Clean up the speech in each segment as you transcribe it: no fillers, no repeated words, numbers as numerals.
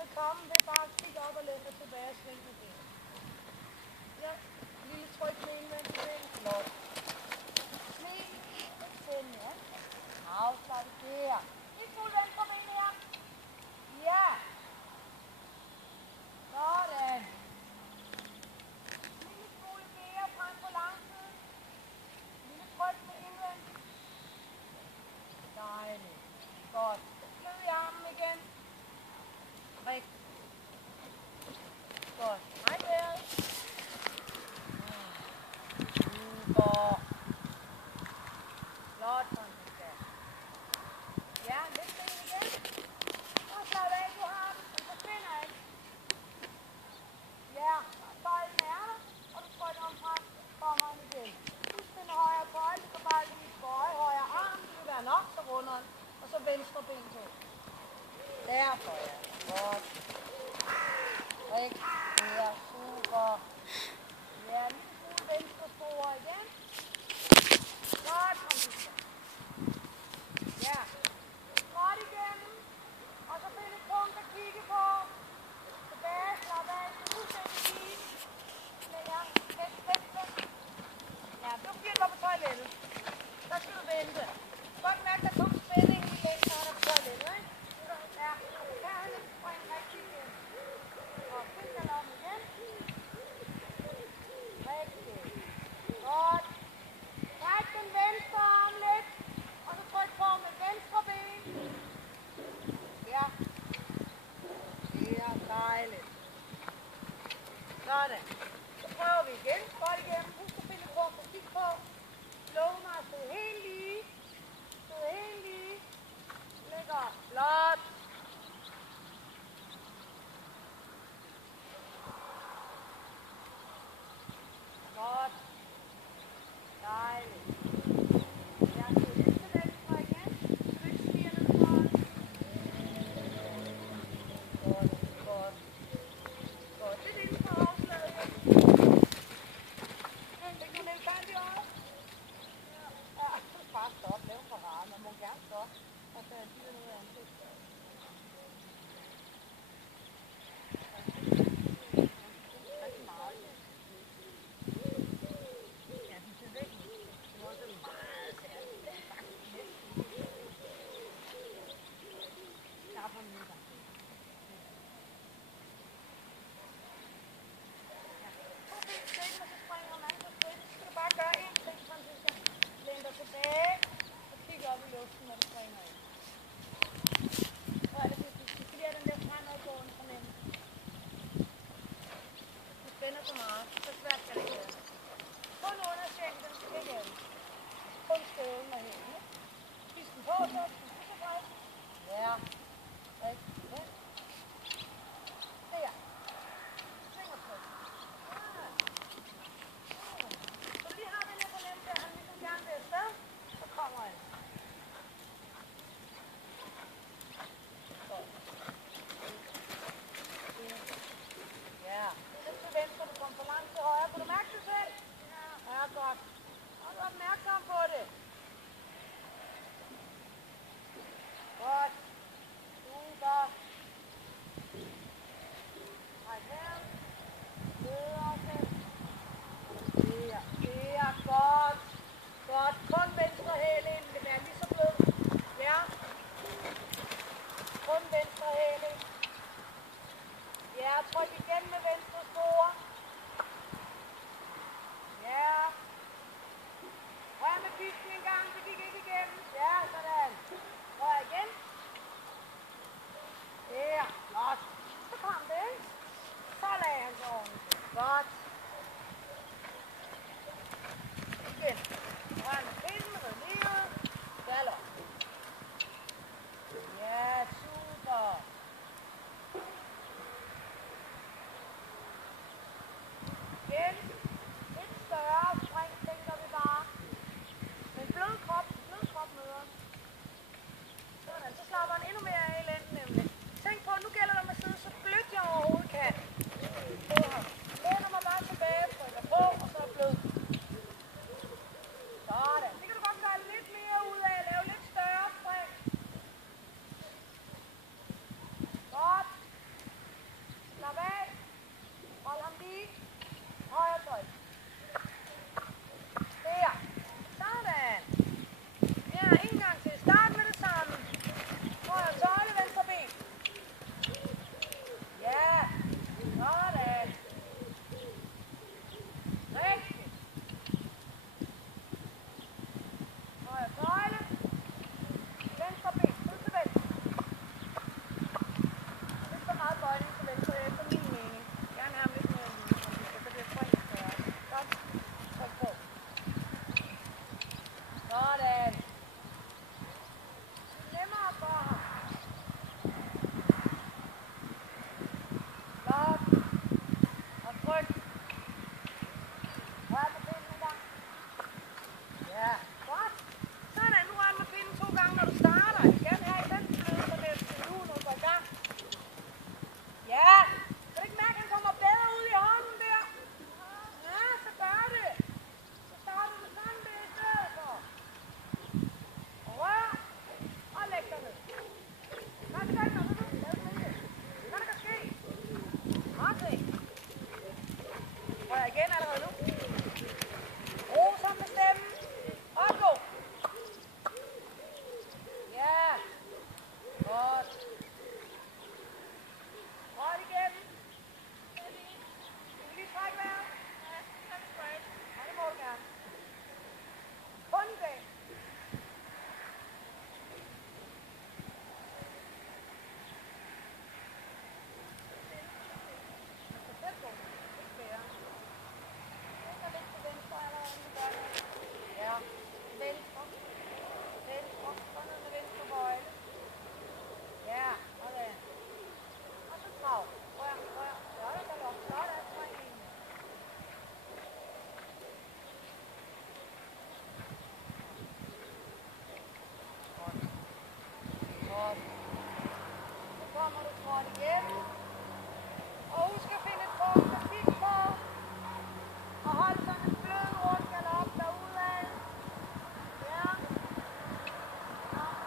vil komme, det er bare at kigge op og lægge dig tilbage og svinge med benet. Ja, lille tryk med indvendt ben. Flot. Smil. Send, ja. Afslag der. Lidt fuld venstre ben her. Ja. Sådan. Lille smule mere frem på langsiden. Lille tryk med indvendt. Dejligt. Godt. Blød i armen igen. Rigtig. Godt. Hej Berit. Super. Flot, sådan det skal. Ja, lidt ben igen. Og slap af, du har den. Den forsvinder ikke. Ja, bolden er der. Og du trykker om frem. Kommer den igen. Husk den højre bold. Du kan bare lige bøje højre arm. Det vil være nok, så runder den. Og så venstre ben på. Derfor, ja. Godt. Rigtig. Ja, super. Ja, lige smule venstre spore igen. Godt, kom du så. Ja. Godt igennem. Og så find et punkt at kigge på. Tilbage, slap af. Det er fuldstændig fint. Ja, vent. Ja, du bliver på toilettet. Der skal du vente. Godt mærke, der kommer spænding i længden på toilettet, ikke? Ja, her er han springe rigtig igen. Og find den om igen. Rigtig. Godt. Træk den venstre arm lidt. Og så tryk på med venstre ben. Ja. Det er dejligt. Sådan. Så prøver vi igen. Godt igennem. Husk at finde på at kigge på. Lov mig at sidde helt lige. Sidde helt lige. Læg op. Flot. Godt. Dejligt. Ja, så lidt til venstre igen. Så du ikke stiger ned for det. Godt. Godt. Det er inden for overslaget igen. Det kan lægge fand i øjet. Ja, bare stop. Lav for rart. Man må gerne stoppe. Og så er det noget andet. Rigtig meget. Ja, den ser væk ud. Det var også meget særligt. Det er faktisk næsten knapper minutter. Ja. To ben skridt, og så springer man på skridt. Så skal du bare gøre én ting, Francisca. Læn dig tilbage og kigge op i luften, når du springer ind. Så er det fordi, du skal lige have den der fremadgående fornemmelse. Du spænder så meget, så svært kan det ikke være. Kun underskænken, ikke alt. Kun skålen og hælen, ikke? Spis den på, så er du tilfreds. Ja. Rigtig. Ja. Der. Fingertryk. Ja. Så du lige har den her fornemmelse, at han ligesom gerne vil afsted, så kommer han. Godt. Ja. Lidt til venstre, du kommer for langt til højre. Kan du mærke det selv? Ja, godt. Og du er opmærksom på det.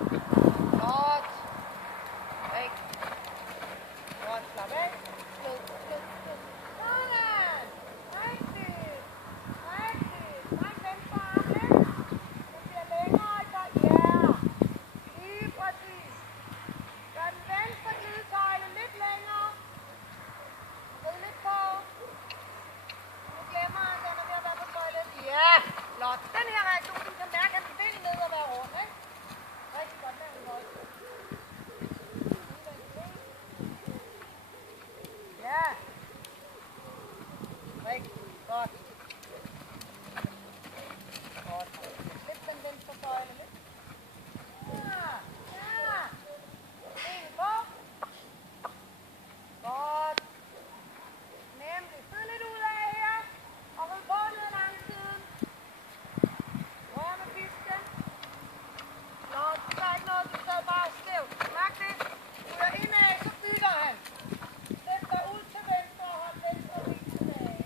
Godt. Rigtig. Godt, slap af. Slå. Sådan. Rigtigt. Træk venstre arm lidt. Den bliver længere, ikke? Ja. Lige præcis. Gør den venstre glidetøjle lidt længere. Rid lidt på. Nu glemmer han, den er ved at være på toilet. Ja, flot. Den her reaktion, du kan mærke, at den vil ned og være rundt, ikke? Rigtig godt, der er den godt. Ja. Rigtig godt. Godt. Slip den venstre søjle lidt. Ja. Ben på. Godt. Nemlig. Sid lidt ud af her. Og ryd på ned ad langsiden. Rør med pisken. Flot. Der er ikke noget, du sad bare skævt. Mærk det. Ryger indad, så bygger han. Sæt dig ud til venstre og hold venstre ben tilbage.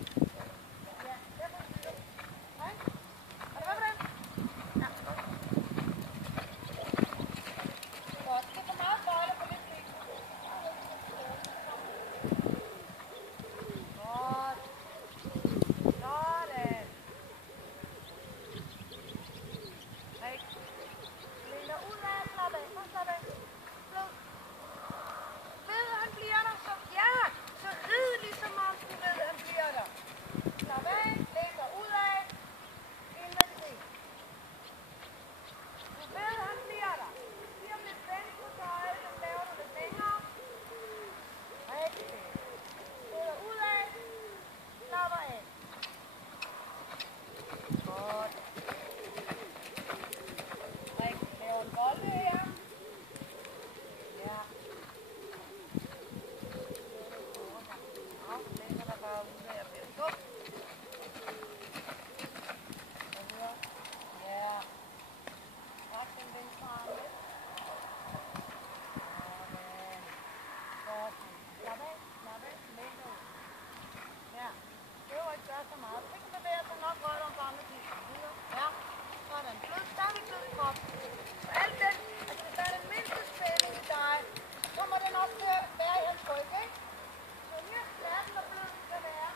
Ja, der må du bygge. Nej? Er du med på den? Ja. Godt. Det er for meget søjle på lidt ben. Godt. Sådan. Rigtig. Læn dig ud af, slap af. Kom, slap af. Blød. Ved han bliver der, så ja, så rid ligesom om du ved, han bliver der. Slap af, læn dig ud af. Indad det ben. Du ved, han bliver der. Giv ham lidt venstre tøjle, så laver du lidt længere. Rigtig. Læn dig ud af. Slapper af. Godt. Rigtig. Lav en bolle her. Ja. Lægger dig bare ud af at blive dum. Ja. Træk den venstre arm lidt. Sådan. Godt. Slap af. Læg dig ud. Ja. Det behøver ikke gøre så meget. Det kan bevæge sig nok godt om gamle pisken. Ja. Sådan. Stadig blød i kroppen. Så alt den, altså hvis der er den mindste spænding i dig, så kommer den også til at være i hans ryg, ikke? Så lige at smerten og bløden kan være.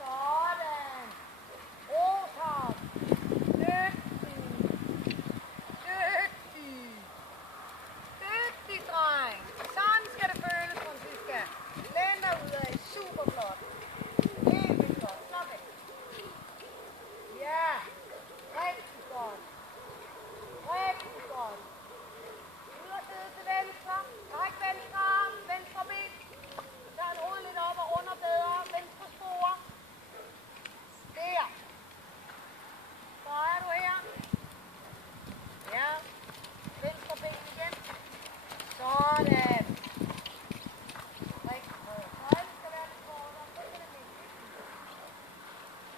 Sådan. Ros ham. Dygtig, dreng. Sådan skal det føles, Franziska. Læn dig ud af. Super flot. Helt vildt godt. Slap af. Ja. Rigtig godt. Rigtig godt. Ud og sidde til venstre. Træk venstre arm. Venstre ben. Tag en hoved lidt op og under bedre. Venstre spore. Der. Drejer du her. Ja. Venstre ben igen. Sådan. Rigtig godt. Højden skal være lidt kortere. Så kan det blive vigtigt.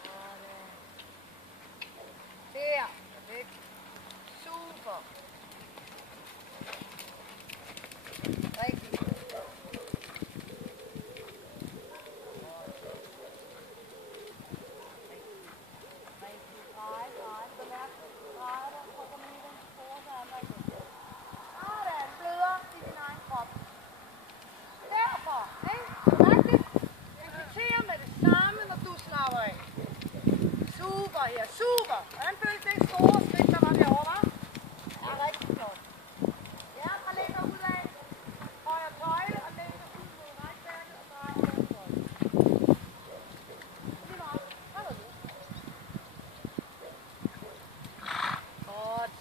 Sådan. Der. Perfekt. Super. Rigtig. Rigtig. Drej. Så mærk det. Drejer du. Så kommer lige den store, så andre igen. Sådan. Bløder i din egen krop. Derfor. Ikke? Mærk det. Inviterer med det samme, når du slapper af. Super her. Super. Hvordan føles det store skridt, der var derovre, hva'? Ja, rigtig flot. Ja, så læg dig ud af. Højre tøjle og læg dig ud mod rækværket og drej over tøjle. Lige meget. Hvad er det? Godt.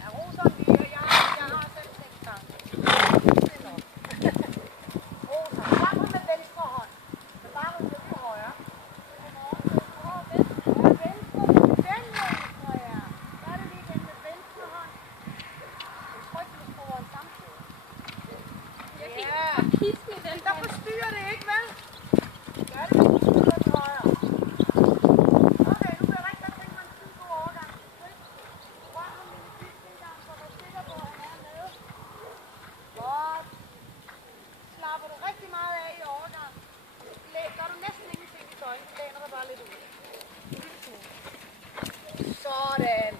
Ja, Rosen lige. Jeg har selv tænkt gang. Det er nok. Rosen. Slap ham med venstre hånd. Så bare med lidt på højre. Der forstyrrer det ikke, vel? Gør det, hvis du styrer den højre. Okay, nu vil jeg rigtig godt tænke mig en skide god overgang. Rør ham med en pisk en gang, så vær sikker på, at han er med. Godt. Slapper du rigtig meget af i overgang. Gør du næsten ingenting i tøjen, så læner dig bare lidt ud. En lille smule. Sådan.